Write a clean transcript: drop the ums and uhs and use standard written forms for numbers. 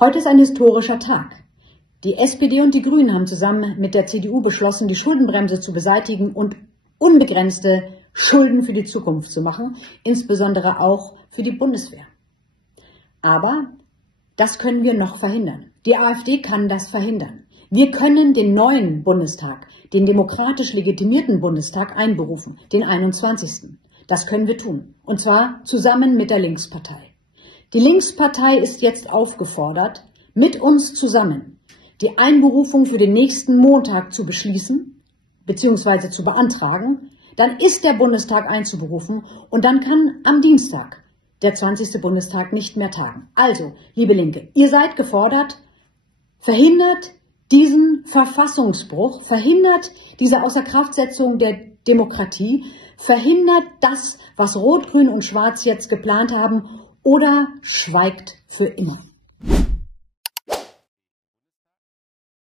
Heute ist ein historischer Tag. Die SPD und die Grünen haben zusammen mit der CDU beschlossen, die Schuldenbremse zu beseitigen und unbegrenzte Schulden für die Zukunft zu machen, insbesondere auch für die Bundeswehr. Aber das können wir noch verhindern. Die AfD kann das verhindern. Wir können den neuen Bundestag, den demokratisch legitimierten Bundestag einberufen, den 21. Das können wir tun. Und zwar zusammen mit der Linkspartei. Die Linkspartei ist jetzt aufgefordert, mit uns zusammen die Einberufung für den nächsten Montag zu beschließen bzw. zu beantragen. Dann ist der Bundestag einzuberufen und dann kann am Dienstag der 20. Bundestag nicht mehr tagen. Also, liebe Linke, ihr seid gefordert, verhindert diesen Verfassungsbruch, verhindert diese Außerkraftsetzung der Demokratie, verhindert das, was Rot, Grün und Schwarz jetzt geplant haben, oder schweigt für immer.